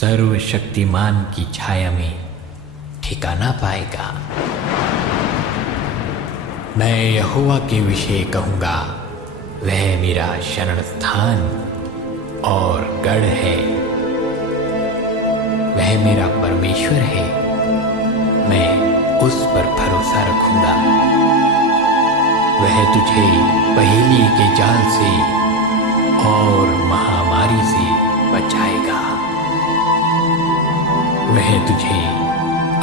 सर्वशक्तिमान की छाया में ठिकाना पाएगा। मैं यहोवा के विषय कहूँगा, वह मेरा शरण स्थान और गढ़ है। वह मेरा परमेश्वर है, मैं उस पर भरोसा रखूँगा। वह तुझे पहेली के जाल से और महामारी से बचाएगा। वह तुझे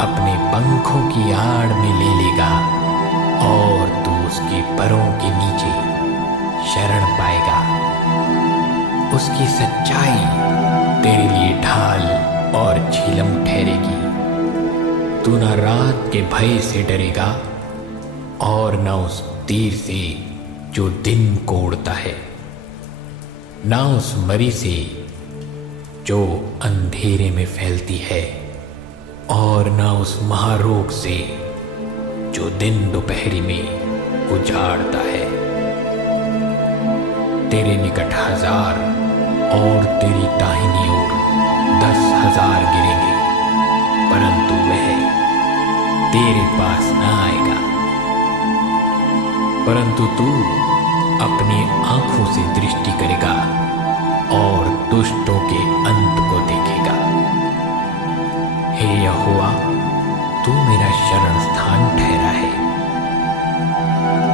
अपने पंखों की आड़ में ले लेगा और तू उसके परों के नीचे शरण पाएगा। उसकी सच्चाई तेरे लिए ढाल और झिलम ठहरेगी। तू न रात के भय से डरेगा और न उस तीर से जो दिन को उड़ता है, न उस मरी से जो अंधेरे में फैलती है, और न उस महारोग से जो दिन दोपहरी में उजाड़ता है। तेरे निकट 1000 और तेरी दाहिनी ओर 10,000 गिरेंगे, परंतु वह तेरे पास न आएगा। परंतु तू अपनी आंखों से दृष्टि करेगा और दुष्टों के अंत को देखेगा। हे यहोवा, तू मेरा शरण स्थान ठहरा है।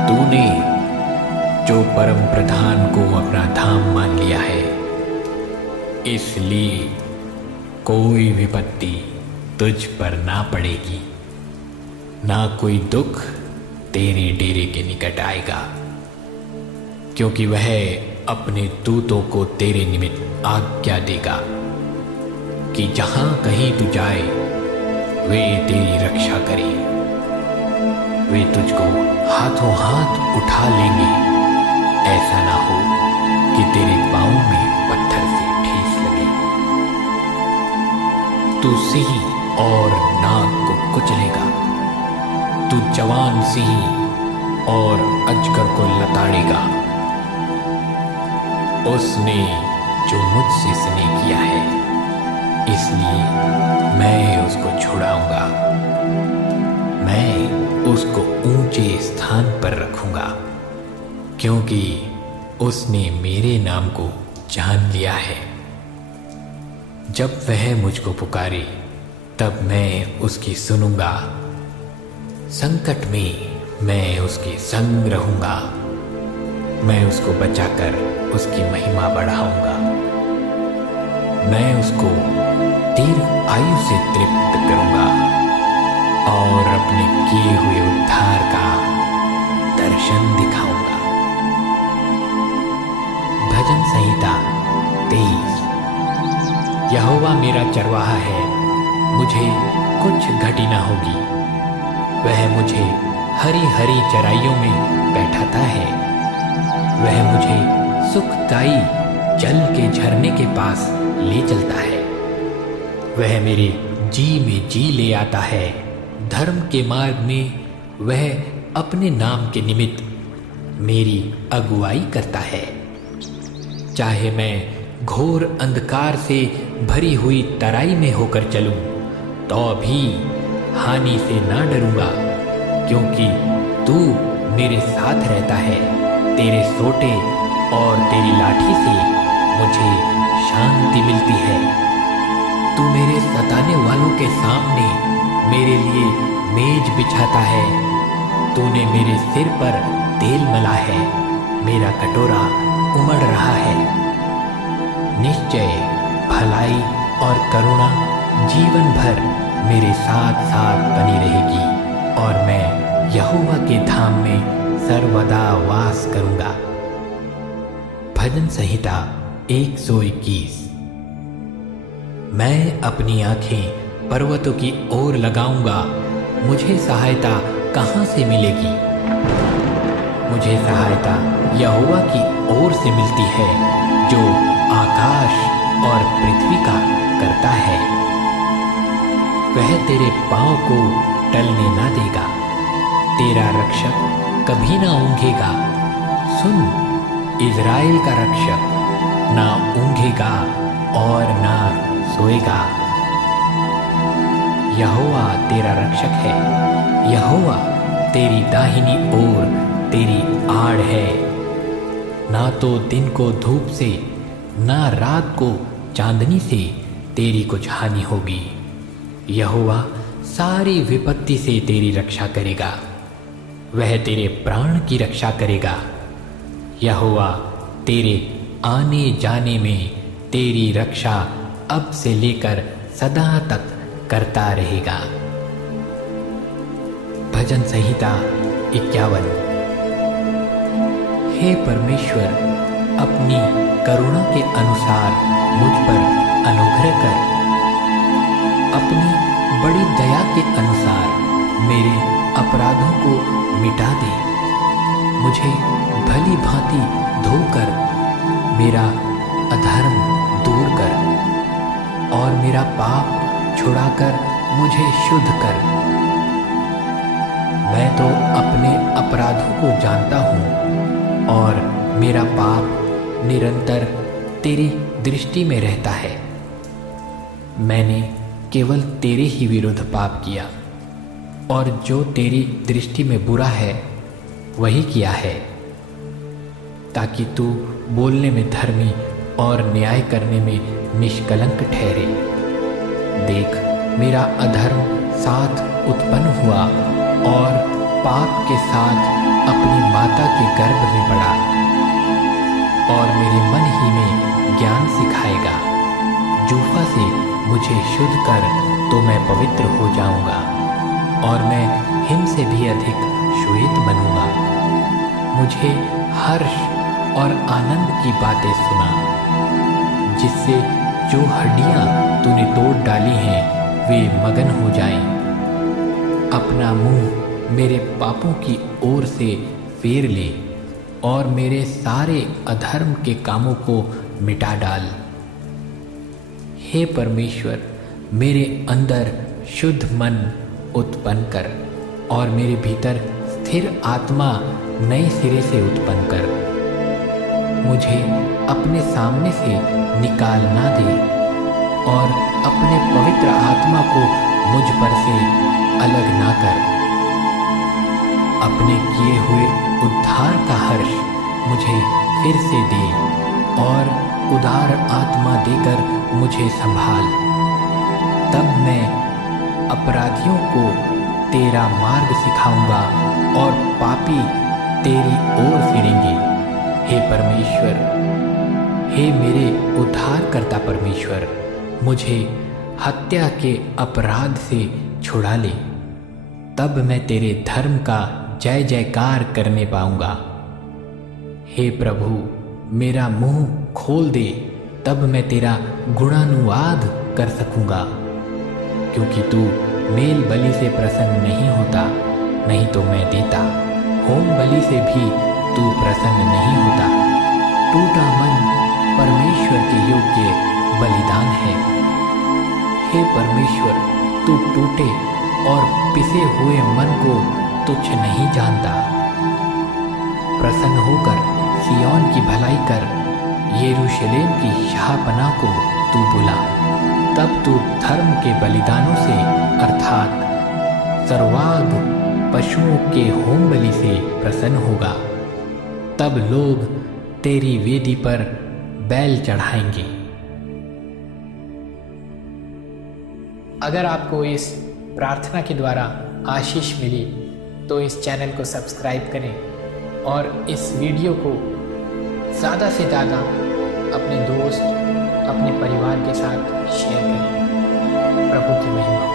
तूने जो परम प्रधान को अपना धाम मान लिया है, इसलिए कोई विपत्ति तुझ पर ना पड़ेगी, ना कोई दुख तेरे डेरे के निकट आएगा, क्योंकि वह अपने दूतों को तेरे निमित्त आज्ञा देगा कि जहां कहीं तू जाए वे तेरी रक्षा करें। वे तुझको हाथों हाथ उठा लेंगे, ऐसा ना हो कि तेरे पांव में पत्थर से ठेस लगे। तू सिंह और नाग को कुचलेगा, तू जवान सिंह और अजगर को लताड़ेगा। उसने जो मुझसे स्नेह किया है, इसलिए मैं उसको छुड़ाऊंगा। मैं उसको ऊंचे स्थान पर रखूंगा, क्योंकि उसने मेरे नाम को जान लिया है। जब वह मुझको पुकारे, तब मैं उसकी सुनूंगा। संकट में मैं उसके संग रहूंगा। मैं उसको बचाकर उसकी महिमा बढ़ाऊंगा। मैं उसको दीर्घ आयु से तृप्त करूंगा और अपने किए हुए उद्धार का दर्शन दिखाऊंगा। भजन संहिता 23। यहोवा मेरा चरवाहा है, मुझे कुछ घटी ना होगी। वह मुझे हरी हरी चराइयों में बैठाता है। वह मुझे सुखदाई जल के झरने के पास ले चलता है। वह मेरे जी में जी ले आता है। धर्म के मार्ग में वह अपने नाम के निमित्त मेरी अगुवाई करता है। चाहे मैं घोर अंधकार से भरी हुई तराई में होकर चलूं, तो भी हानि से ना डरूंगा, क्योंकि तू मेरे साथ रहता है। तेरे सोटे और तेरी लाठी से मुझे शांति मिलती है। तू मेरे सताने वालों के सामने मेरे लिए मेज बिछाता है। तूने मेरे सिर पर तेल मला है, मेरा कटोरा उमड़ रहा है। निश्चय भलाई और करुणा जीवन भर मेरे साथ साथ बनी रहेगी, और मैं यहोवा के धाम में सर्वदा वास करूंगा। भजन संहिता 121। मैं अपनी आंखें पर्वतों की ओर लगाऊंगा। मुझे सहायता कहां से मिलेगी? मुझे सहायता यहोवा की ओर से मिलती है, जो आकाश और पृथ्वी का करता है। वह तेरे पांव को टलने ना देगा, तेरा रक्षक कभी ना ऊंघेगा। सुन, इज़राइल का रक्षक ना ऊंघेगा और ना सोएगा। यहोवा तेरा रक्षक है, यहोवा तेरी दाहिनी ओर तेरी आड़ है। ना तो दिन को धूप से, ना रात को चांदनी से तेरी कुछ हानि होगी। यहोवा सारी विपत्ति से तेरी रक्षा करेगा, वह तेरे प्राण की रक्षा करेगा। यहोवा तेरे आने जाने में तेरी रक्षा अब से लेकर सदा तक करता रहेगा। भजन संहिता 51। हे परमेश्वर, अपनी करुणा के अनुसार मुझ पर अनुग्रह कर, अपनी बड़ी दया के अनुसार मेरे अपराधों को मिटा दे। मुझे भली भांति धोकर मेरा अधर्म दूर कर और मेरा पाप छुड़ाकर मुझे शुद्ध कर। मैं तो अपने अपराधों को जानता हूँ और मेरा पाप निरंतर तेरी दृष्टि में रहता है। मैंने केवल तेरे ही विरुद्ध पाप किया और जो तेरी दृष्टि में बुरा है वही किया है, ताकि तू बोलने में धर्मी और न्याय करने में निष्कलंक ठहरे। देख, मेरा अधर्म साथ उत्पन्न हुआ और पाप के साथ अपनी माता के गर्भ में पड़ा, और मेरे मन ही में ज्ञान सिखाएगा। जूफा से मुझे शुद्ध कर तो मैं पवित्र हो जाऊंगा और मैं हिम से भी अधिक श्वेत बनूंगा। मुझे हर्ष और आनंद की बातें सुना, जिससे जो हड्डियां तूने तोड़ डाली हैं वे मगन हो जाएं। अपना मुंह मेरे पापों की ओर से फेर ले और मेरे सारे अधर्म के कामों को मिटा डाल। हे परमेश्वर, मेरे अंदर शुद्ध मन उत्पन्न कर और मेरे भीतर स्थिर आत्मा नए सिरे से उत्पन्न कर। मुझे अपने सामने से निकाल ना दे और अपने पवित्र आत्मा को मुझ पर से अलग ना कर। अपने किए हुए उद्धार का हर्ष मुझे फिर से दे और उदार आत्मा देकर मुझे संभाल। तब मैं अपराधियों को तेरा मार्ग सिखाऊंगा और पापी तेरी ओर फिरेंगे। हे परमेश्वर, हे मेरे उद्धारकर्ता परमेश्वर, मुझे हत्या के अपराध से छुड़ा ले। तब मैं तेरे धर्म का जय जयकार करने पाऊंगा। हे प्रभु, मेरा मुंह खोल दे, तब मैं तेरा गुणानुवाद कर सकूंगा। क्योंकि तू मेल बलि से प्रसन्न नहीं होता, नहीं तो मैं देता। होम बलि से भी तू प्रसन्न नहीं होता। टूटा मन परमेश्वर के योग्य बलिदान है। हे परमेश्वर, तू टूटे और पिसे हुए मन को तुच्छ नहीं जानता। प्रसन्न होकर सिय्योन की भलाई कर, यरूशलेम की शाहपनाह को तू बुला। तब तू धर्म के बलिदानों से अर्थात सर्वांग पशुओं के होम बलि से प्रसन्न होगा। तब लोग तेरी वेदी पर बैल चढ़ाएंगे। अगर आपको इस प्रार्थना के द्वारा आशीष मिली तो इस चैनल को सब्सक्राइब करें और इस वीडियो को ज़्यादा से ज़्यादा अपने दोस्त, अपने परिवार के साथ शेयर करें। प्रभु की महिमा।